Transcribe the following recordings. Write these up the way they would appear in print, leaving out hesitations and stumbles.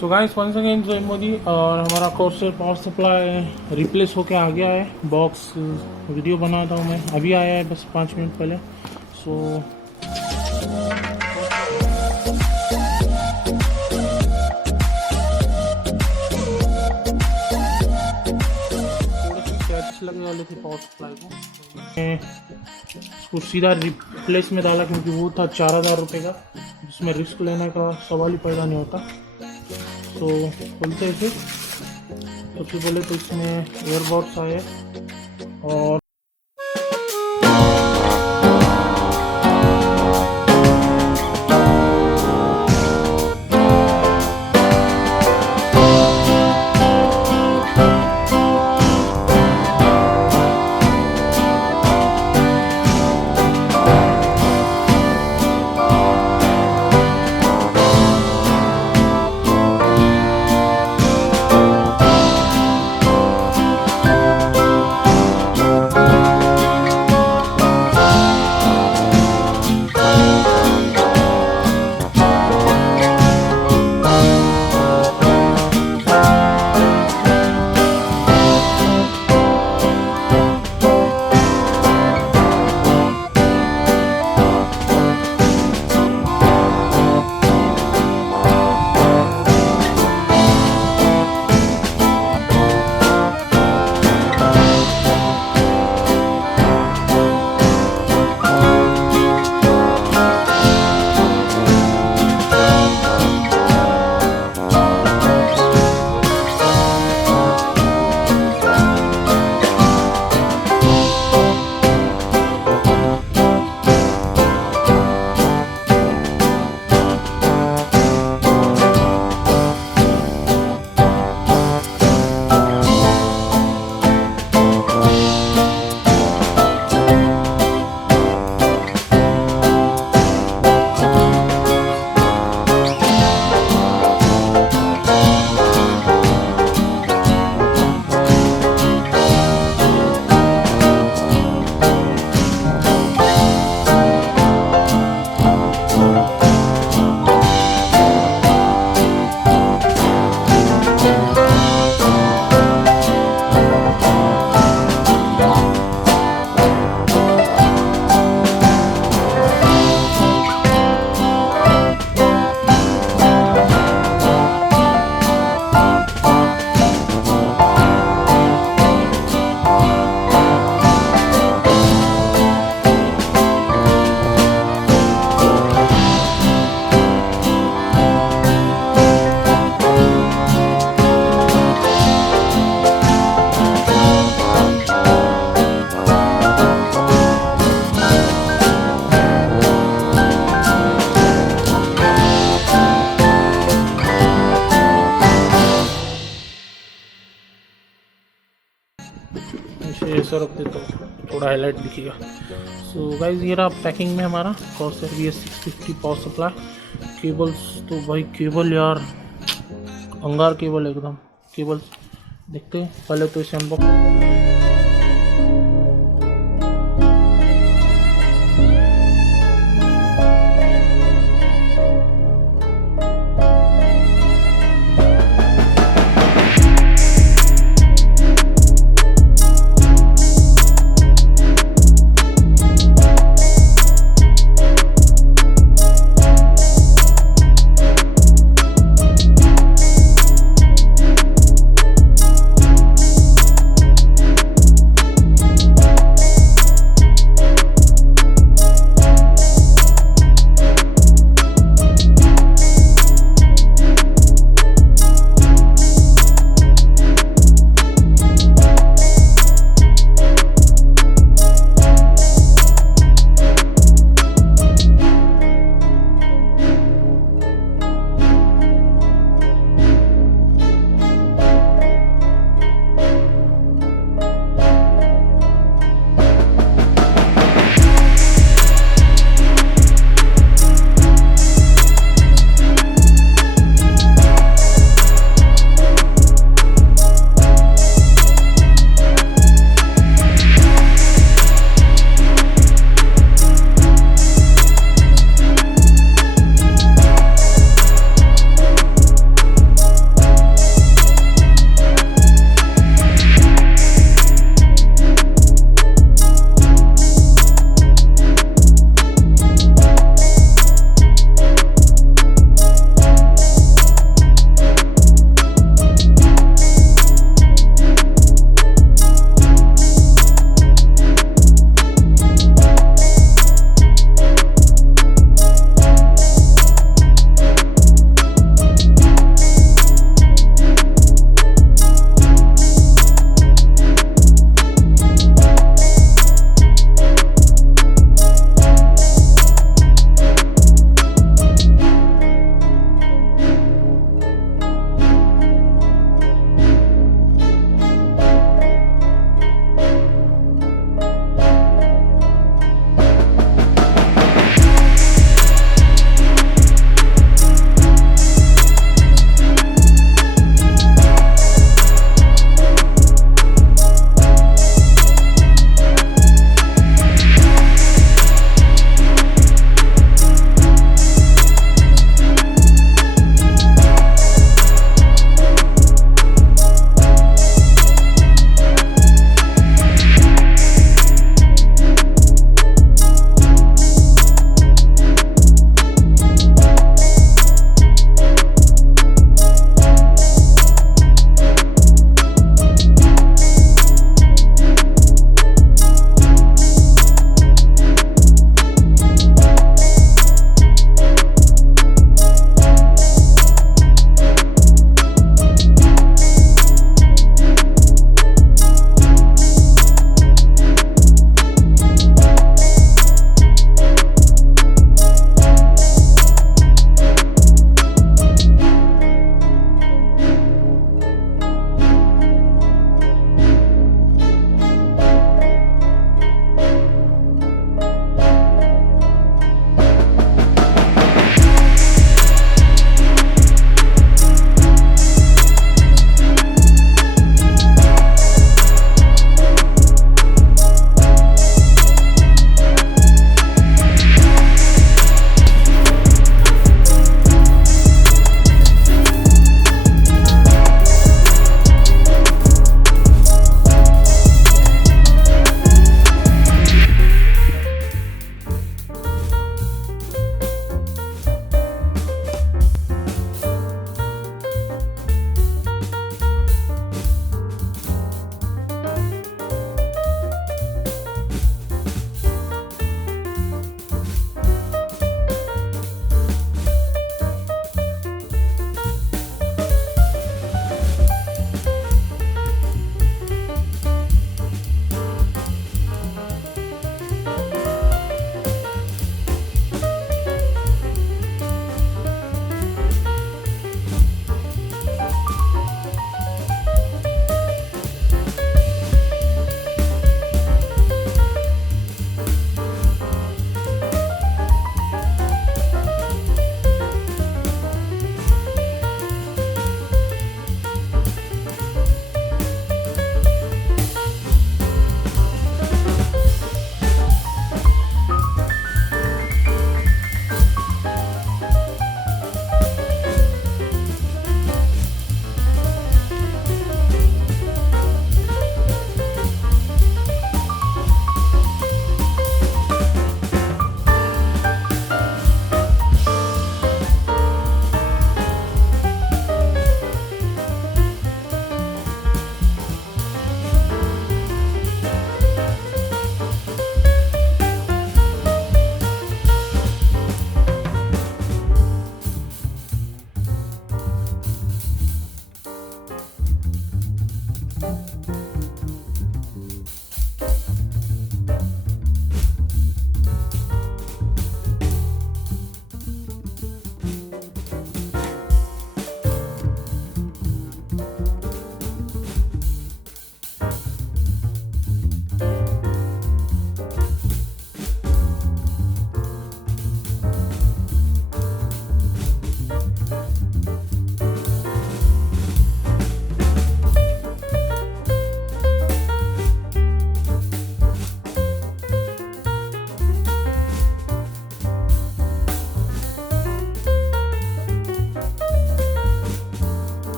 So guys once again जय मोदी। और हमारा कोर्सर पावर सप्लाई रिप्लेस होके आ गया है। बॉक्स वीडियो बना था मैं, अभी आया है बस 5 मिनट पहले। सो थोड़ी सी स्क्रैच लगने वाली थी पावर सप्लाई को, मैं उसको सीधा रिप्लेस में डाला क्योंकि वो था 4,000 रुपये का, जिसमें रिस्क लेने का सवाल ही पैदा नहीं होता। तो बोलते हैं फिर सबसे पहले तो इसमें एयरबड्स आए और ऐसा रख देता हूँ, थोड़ा हाईलाइट दिखेगा। सो गाइस ये रहा पैकिंग में हमारा Corsair VS650 power supply. Cables तो भाई केबल यार अंगार केबल एकदम। केबल्स देखते हैं पहले तो इसे अनबॉक्स।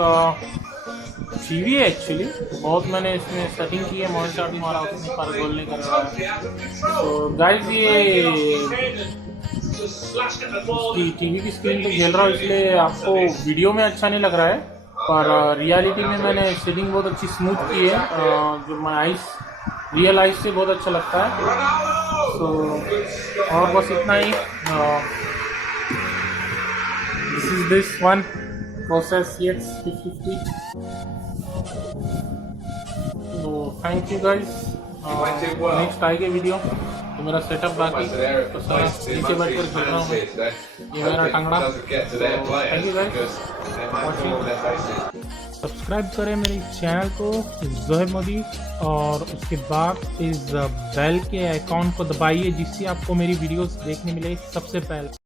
का टीवी है एक्चुअली, बहुत मैंने इसमें सेटिंग की है, मॉनिटर भी हमारा उसमें पर गोल नहीं कर रहा है। तो गाइस ये इसकी टीवी की स्क्रीन पे खेल रहा हूँ, इसलिए आपको वीडियो में अच्छा नहीं लग रहा है, पर रियलिटी में मैंने सेटिंग बहुत अच्छी स्मूथ की है, जो माई आइस रियल आइस से बहुत अच्छा लगता है। सो और बस इतना ही। This is this one Corsair CX650। तो थैंक यू गाइस, नेक्स्ट आएगी वीडियो। तो मेरा सेटअप बाकी तो सारा नीचे बैठ कर खेल रहा हूँ, ये मेरा टंगड़ा। थैंक यू गाइस, सब्सक्राइब करें मेरे चैनल को ज़ोहेब मोदी, और उसके बाद इस बेल के आइकॉन को दबाइए जिससे आपको मेरी वीडियोस देखने मिले सबसे पहले।